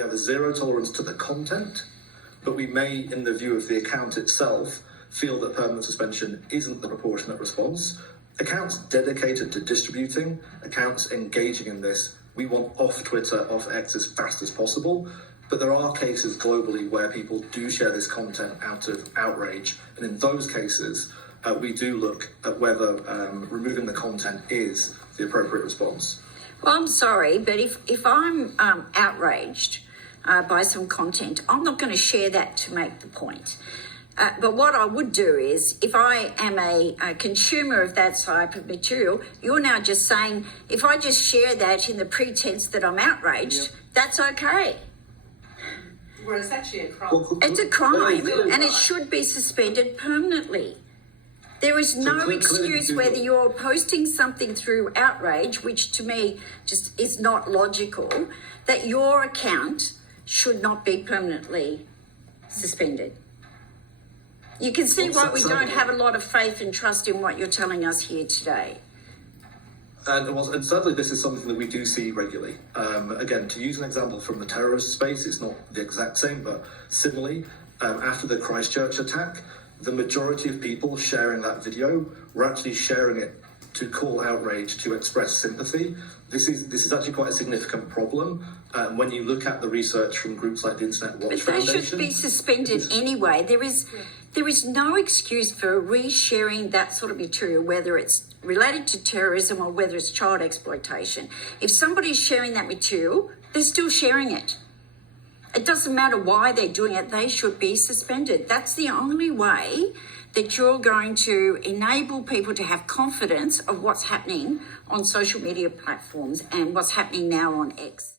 we have a zero tolerance to the content, but we may, in the view of the account itself, feel that permanent suspension isn't the proportionate response. Accounts dedicated to distributing, accounts engaging in this, we want off Twitter, off X as fast as possible. But there are cases globally where people do share this content out of outrage. And in those cases, we do look at whether removing the content is the appropriate response. Well, I'm sorry, but if I'm outraged by some content, I'm not going to share that to make the point. But what I would do is, if I am a consumer of that type of material, you're now just saying, if I just share that in the pretense that I'm outraged, that's okay. Well, it's actually a crime. It's a crime, and it should be suspended permanently. There is no excuse whether you're posting something through outrage, which to me just is not logical, that your account should not be permanently suspended. You can see why we don't have a lot of faith and trust in what you're telling us here today. And sadly, this is something that we do see regularly. Again, to use an example from the terrorist space, it's not the exact same, but similarly, after the Christchurch attack, the majority of people sharing that video were actually sharing it to call outrage, to express sympathy. This is actually quite a significant problem. When you look at the research from groups like the Internet Watch Foundation. But they should be suspended anyway. There is no excuse for resharing that sort of material, whether it's related to terrorism or whether it's child exploitation. If somebody's sharing that material, they're still sharing it. It doesn't matter why they're doing it, they should be suspended. That's the only way that you're going to enable people to have confidence of what's happening on social media platforms and what's happening now on X.